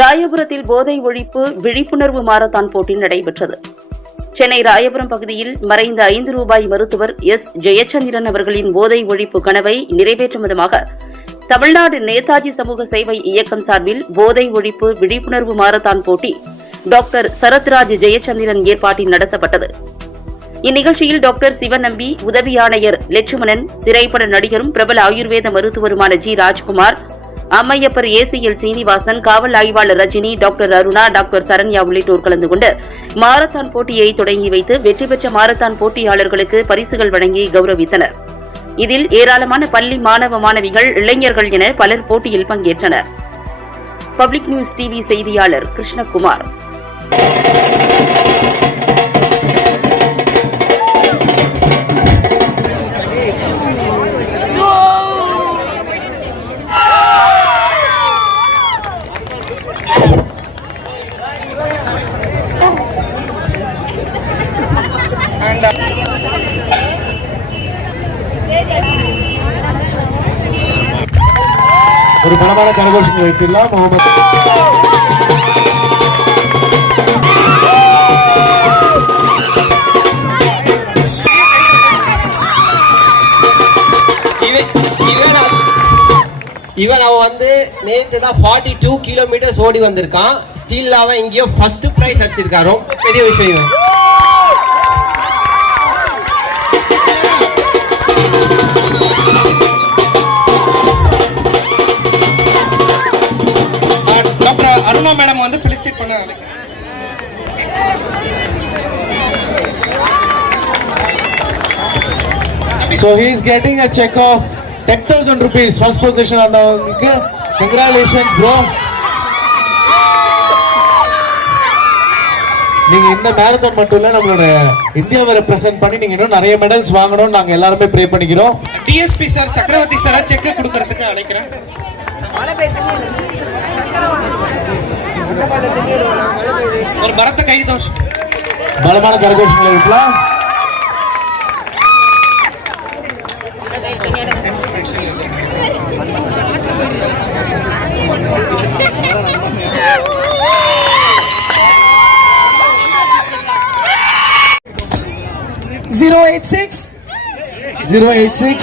ராயபுரத்தில் போதை ஒழிப்பு விழிப்புணர்வு மாரத்தான் போட்டி நடைபெற்றது. சென்னை ராயபுரம் பகுதியில் மறைந்த ₹5 மருத்துவர் எஸ். ஜெயச்சந்திரன் அவர்களின் போதை ஒழிப்பு கனவை நிறைவேற்றும் விதமாக தமிழ்நாடு நேதாஜி சமூக சேவை இயக்கம் சார்பில் போதை ஒழிப்பு விழிப்புணர்வு மாரத்தான் போட்டி டாக்டர் சரத்ராஜ் ஜெயச்சந்திரன் ஏற்பாட்டில் நடத்தப்பட்டது. இந்நிகழ்ச்சியில் டாக்டர் சிவநம்பி, உதவி ஆணையர் லட்சுமணன், திரைப்பட நடிகரும் பிரபல ஆயுர்வேத மருத்துவருமான ஜி. ராஜ்குமார், அம்மையப்பர் ஏசிஎல் சீனிவாசன், காவல் ஆய்வாளர் ரஜினி, டாக்டர் அருணா, டாக்டர் சரண்யா உள்ளிட்டோர் கலந்து கொண்டு மாரத்தான் போட்டியை தொடங்கி வைத்து வெற்றி பெற்ற மாரத்தான் போட்டியாளர்களுக்கு பரிசுகள் வழங்கி கௌரவித்தனர். இதில் ஏராளமான பள்ளி மாணவ மாணவிகள், இளைஞர்கள் என பலர் போட்டியில் பங்கேற்றனர். பப்ளிக் நியூஸ் டிவி செய்தியாளர் கிருஷ்ணகுமார். ஒரு பலமான கரகோஷங்களை வைத்துள்ளார் முகமது. இவன் அவன் வந்து நேற்று தான் 42 கிலோமீட்டர்ஸ் ஓடி வந்திருக்கான். ஸ்டீல் அவன் இங்கேயோ ஃபர்ஸ்ட் பிரைஸ் அடிச்சிருக்கான். ரொம்ப பெரிய விஷயம். டாக்டர் அருணா மேடம் வந்து ஃபெலிசிட்டேட் பண்ண. So he is getting a check of 10,000 rupees. First position ஆனவங்களுக்கு congratulations bro. நீங்க இந்த மேரத்தான் மட்டும் இல்ல, நம்மளோட இந்தியாவை ரெப்ரசென்ட் பண்ணி நீங்க இன்னும் நிறைய மெடல்ஸ் வாங்கணும்னு நாங்க எல்லாருமே ப்ரே பண்ணிக்கிறோம். டிஎஸ்பி சார் சக்கரவர்த்தி சார் செக் கொடுக்கிறதுக்கு அழைக்கிறேன். ஒரு பரத்த கை தோஷ் பலமான கரகோஷங்களை வைக்கலாம். Zero eight six